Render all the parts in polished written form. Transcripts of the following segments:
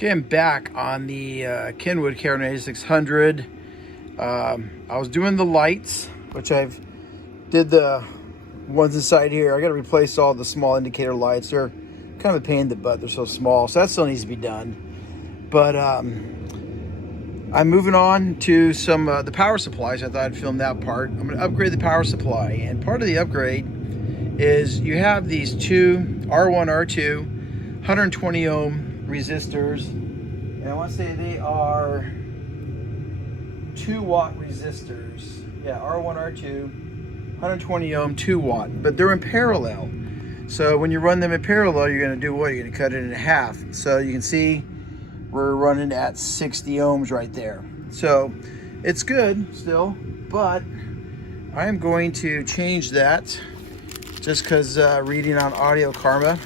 Okay, I'm back on the Kenwood KR9600. I was doing the lights, which I've did the ones inside here. I got to replace all the small indicator lights. They're kind of a pain in the butt. They're so small, so that still needs to be done. But I'm moving on to some the power supplies. I thought I'd film that part. I'm going to upgrade the power supply, and part of the upgrade is you have these two R1, R2, 120 ohm resistors, and I want to say they are 2-watt resistors. Yeah, R1, R2, 120 ohm, 2-watt, but they're in parallel. So when you run them in parallel, you're going to do what? You're going to cut it in half. So you can see we're running at 60 ohms right there. So it's good still, but I am going to change that just because reading on Audio Karma,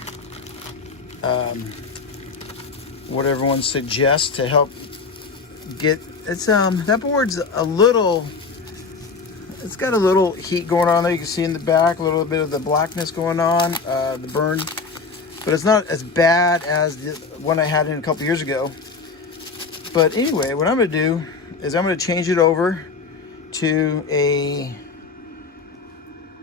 what everyone suggests to help get it's that board's a little, it's got a little heat going on there. You can see in the back a little bit of the blackness going on, the burn, but it's not as bad as the one I had in a couple years ago. But anyway, what I'm going to do is I'm going to change it over to a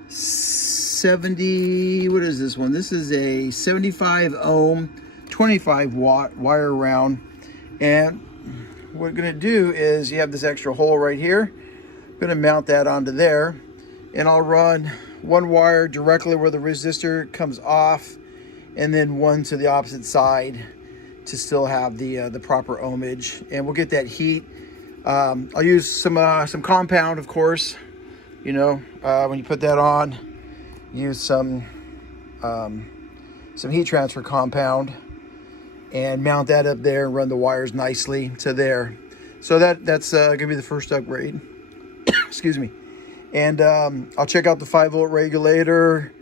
70, what is this one? This is a 75 ohm 25 watt wire round, and what we're going to do is you have this extra hole right here. I'm going to mount that onto there, and I'll run one wire directly where the resistor comes off, and then one to the opposite side to still have the proper ohmage, and we'll get that heat. I'll use some compound, of course. You know, when you put that on, use some heat transfer compound and mount that up there and run the wires nicely to there. So that's gonna be the first upgrade. Excuse me. And I'll check out the 5-volt regulator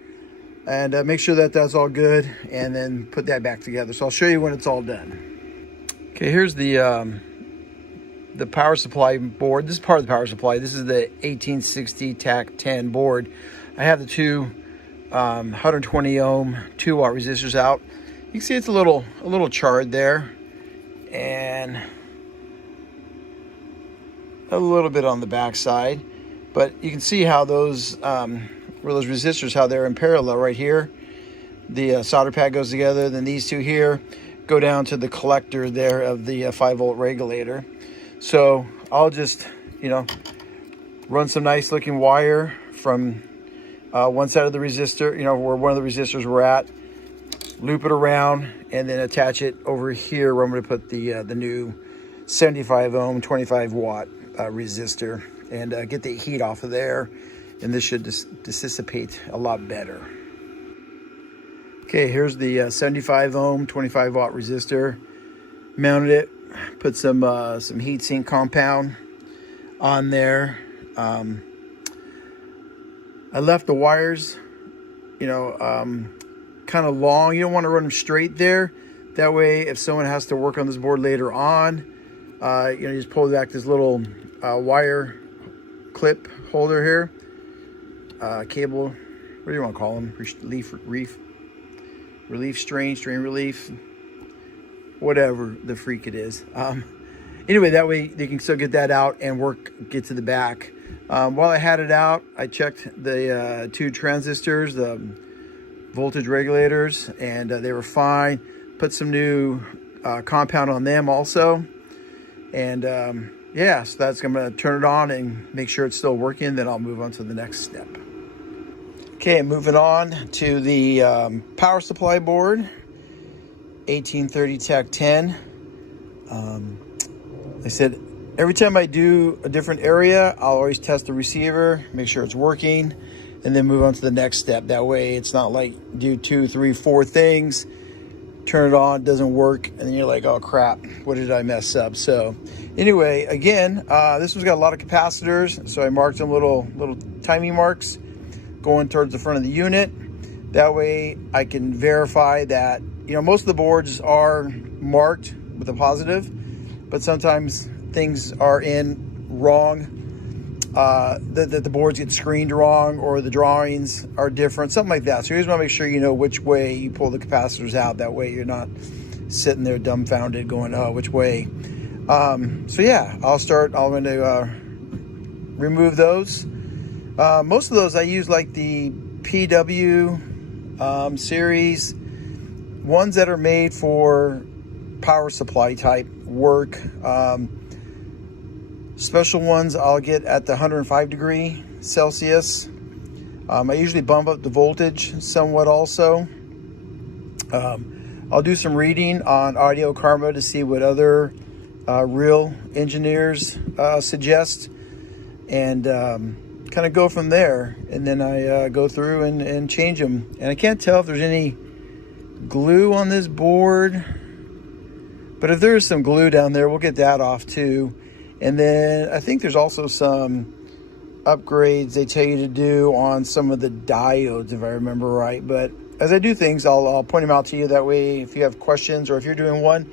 and make sure that that's all good, and then put that back together. So I'll show you when it's all done. Okay, here's the power supply board. This is part of the power supply. This is the 1860 TAC10 board. I have the two 120 ohm 2-watt resistors out. You can see it's a little charred there, and a little bit on the back side, but you can see how those where those resistors, how they're in parallel right here. The solder pad goes together, then these two here go down to the collector there of the 5-volt regulator. So I'll just, you know, run some nice looking wire from one side of the resistor, you know, where one of the resistors were at, loop it around, and then attach it over here where I'm going to put the new 75 ohm 25 watt resistor, and get the heat off of there, and this should dissipate a lot better. Okay, here's the 75 ohm 25 watt resistor. Mounted it, put some heat sink compound on there. I left the wires, you know, kind of long. You don't want to run them straight there. That way, if someone has to work on this board later on, you know, you just pull back this little wire clip holder here, cable, what do you want to call them? Relief strain relief, whatever the freak it is. Anyway, that way they can still get that out and get to the back. While I had it out, I checked the two transistors, the voltage regulators, and they were fine. Put some new compound on them also, and yeah, so that's, I'm going to turn it on and make sure it's still working. Then I'll move on to the next step. Okay, moving on to the power supply board, 1830 TAC10. I said every time I do a different area, I'll always test the receiver, make sure it's working, and then move on to the next step. That way it's not like do 2, 3, 4 things, turn it on, it doesn't work, and then you're like, oh crap, what did I mess up? So anyway, again, this one's got a lot of capacitors, so I marked some little timing marks going towards the front of the unit. That way I can verify that, you know, most of the boards are marked with a positive, but sometimes things are in wrong. The boards get screened wrong, or the drawings are different, something like that. So you just want to make sure you know which way you pull the capacitors out. That way you're not sitting there dumbfounded going, oh, which way? So yeah, I'm going to remove those. Most of those I use like the PW series, ones that are made for power supply type work. Special ones I'll get at the 105 degree Celsius. I usually bump up the voltage somewhat also. I'll do some reading on Audio Karma to see what other real engineers suggest, and kind of go from there. And then I go through and change them. And I can't tell if there's any glue on this board, but if there is some glue down there, we'll get that off too. And then I think there's also some upgrades they tell you to do on some of the diodes, if I remember right. But as I do things, I'll point them out to you. That way, if you have questions or if you're doing one,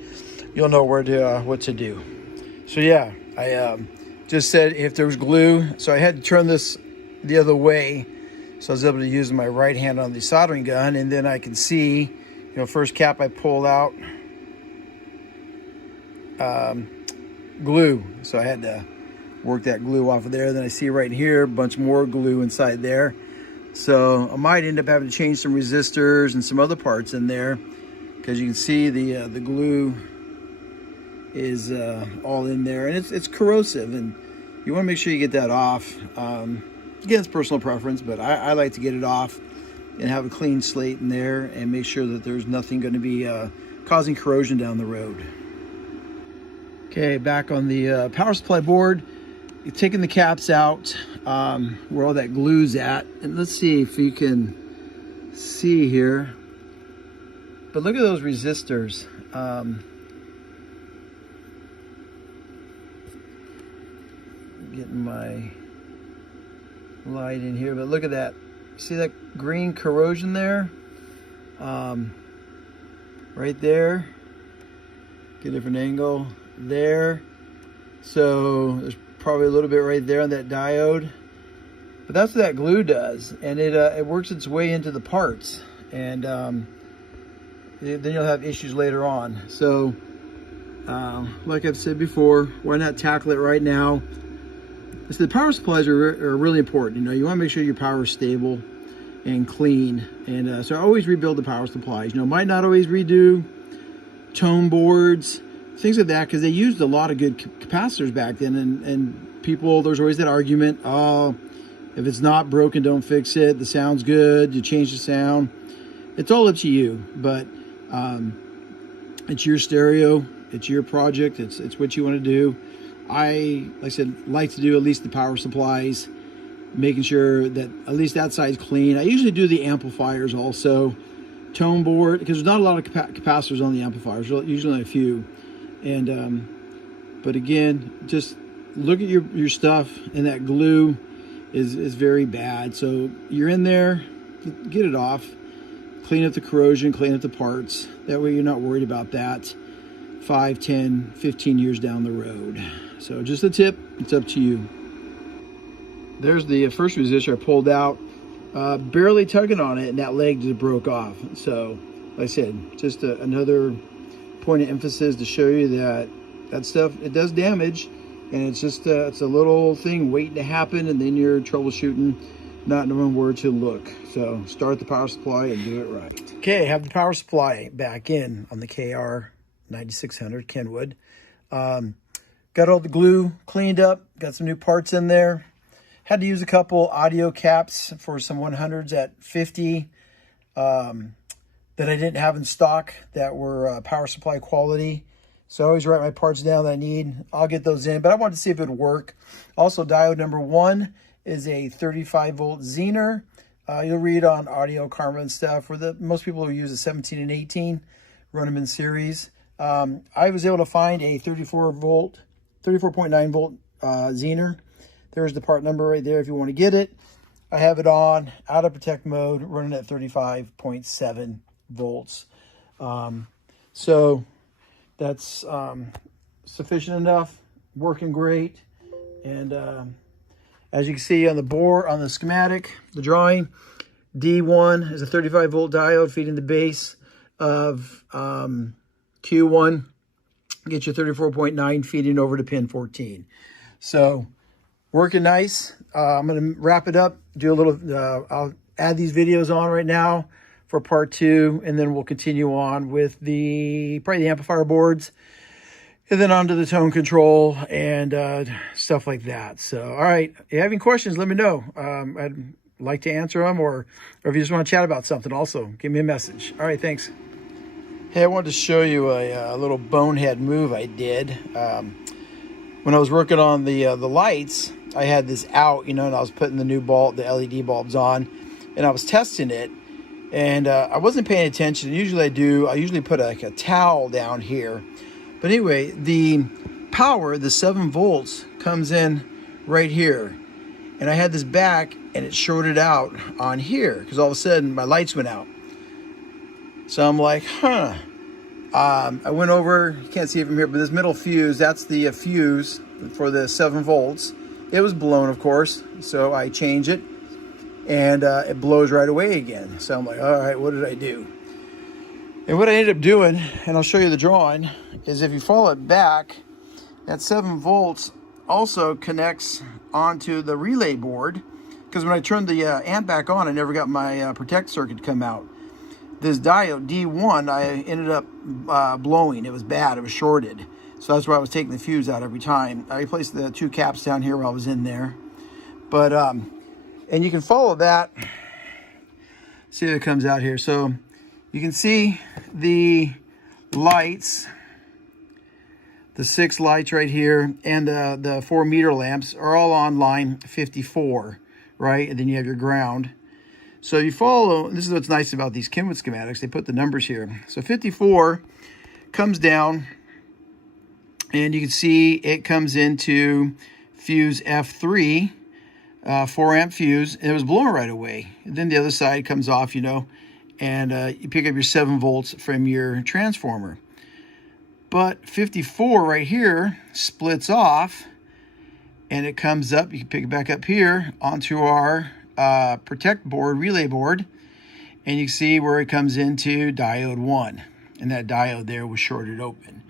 you'll know what to do. So yeah, I just said if there was glue, so I had to turn this the other way, so I was able to use my right hand on the soldering gun, and then I can see, first cap I pulled out, glue. So I had to work that glue off of there. Then I see right here a bunch more glue inside there. So I might end up having to change some resistors and some other parts in there, because you can see the glue is all in there, and it's corrosive, and you want to make sure you get that off. Again, it's personal preference, but I like to get it off and have a clean slate in there and make sure that there's nothing going to be causing corrosion down the road. Okay, back on the power supply board, you're taking the caps out where all that glue's at, and let's see if you can see here. But look at those resistors. Getting my light in here, but look at that. See that green corrosion there? Right there. Get a different angle there. So there's probably a little bit right there on that diode. But that's what that glue does, and it works its way into the parts, and then you'll have issues later on. So like I've said before, why not tackle it right now? So the power supplies are really important. You want to make sure your power is stable and clean, and so I always rebuild the power supplies. Might not always redo tone boards, things like that, because they used a lot of good capacitors back then, and people, there's always that argument, oh, if it's not broken, don't fix it. The sound's good, you change the sound. It's all up to you, but it's your stereo, it's your project, it's what you want to do. Like I said, like to do at least the power supplies, making sure that at least that side's clean. I usually do the amplifiers also, tone board, because there's not a lot of capacitors on the amplifiers, usually only a few. And but again, just look at your stuff, and that glue is very bad. So you're in there, get it off, clean up the corrosion, clean up the parts. That way you're not worried about that 5, 10, 15 years down the road. So just a tip, it's up to you. There's the first resistor I pulled out, barely tugging on it, and that leg just broke off. So like I said, just another point of emphasis to show you that stuff, it does damage, and it's just it's a little thing waiting to happen, and then you're troubleshooting, not knowing where to look. So start the power supply and do it right. Okay, I have the power supply back in on the KR 9600 Kenwood. Got all the glue cleaned up, got some new parts in there. Had to use a couple audio caps for some 100s at 50 that I didn't have in stock that were power supply quality. So I always write my parts down that I need. I'll get those in, but I wanted to see if it would work. Also, diode number 1 is a 35 volt Zener. You'll read on Audio Karma and stuff, where most people who use a 17 and 18 run them in series. I was able to find a 34.9 volt Zener. There's the part number right there if you want to get it. I have it on out of protect mode, running at 35.7 volts. So that's sufficient enough, working great. And as you can see on the board, on the schematic, the drawing, D1 is a 35 volt diode feeding the base of Q1, get your 34.9 feeding over to pin 14. So working nice. I'm going to wrap it up, do a little, I'll add these videos on right now for part 2, and then we'll continue on with probably the amplifier boards, and then onto the tone control and stuff like that. So, all right, if you have any questions, let me know. I'd like to answer them, or if you just want to chat about something, also give me a message. All right, thanks. Hey, I wanted to show you a little bonehead move I did. When I was working on the lights, I had this out, and I was putting the new the LED bulbs on, and I was testing it, and I wasn't paying attention. Usually I do. I usually put like a towel down here. But anyway, the power, the 7 volts, comes in right here. And I had this back, and it shorted out on here, because all of a sudden my lights went out. So I'm like, huh. I went over, you can't see it from here, but this middle fuse, that's the fuse for the 7 volts. It was blown, of course, so I change it, and it blows right away again. So I'm like, all right, what did I do? And what I ended up doing, and I'll show you the drawing, is if you follow it back, that 7 volts also connects onto the relay board, because when I turned the amp back on, I never got my protect circuit to come out. This diode, D1, I ended up blowing. It was bad. It was shorted. So that's why I was taking the fuse out every time. I replaced the 2 caps down here while I was in there. But, and you can follow that. See if it comes out here. So you can see the lights, the 6 lights right here, and the 4 meter lamps are all on line 54, right? And then you have your ground. So you follow, this is what's nice about these Kenwood schematics, they put the numbers here. So 54 comes down, and you can see it comes into fuse F3, 4 amp fuse, and it was blowing right away. And then the other side comes off, and you pick up your 7 volts from your transformer. But 54 right here splits off, and it comes up, you can pick it back up here onto our protect board, relay board, and you can see where it comes into diode 1, and that diode there was shorted open.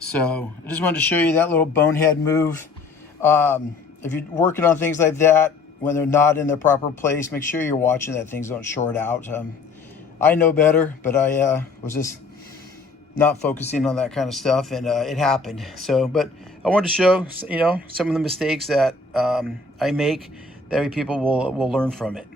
So I just wanted to show you that little bonehead move. If you're working on things like that when they're not in their proper place, make sure you're watching that things don't short out. I know better, but I was just not focusing on that kind of stuff, and it happened. So, but I wanted to show some of the mistakes that I make. That way people will learn from it.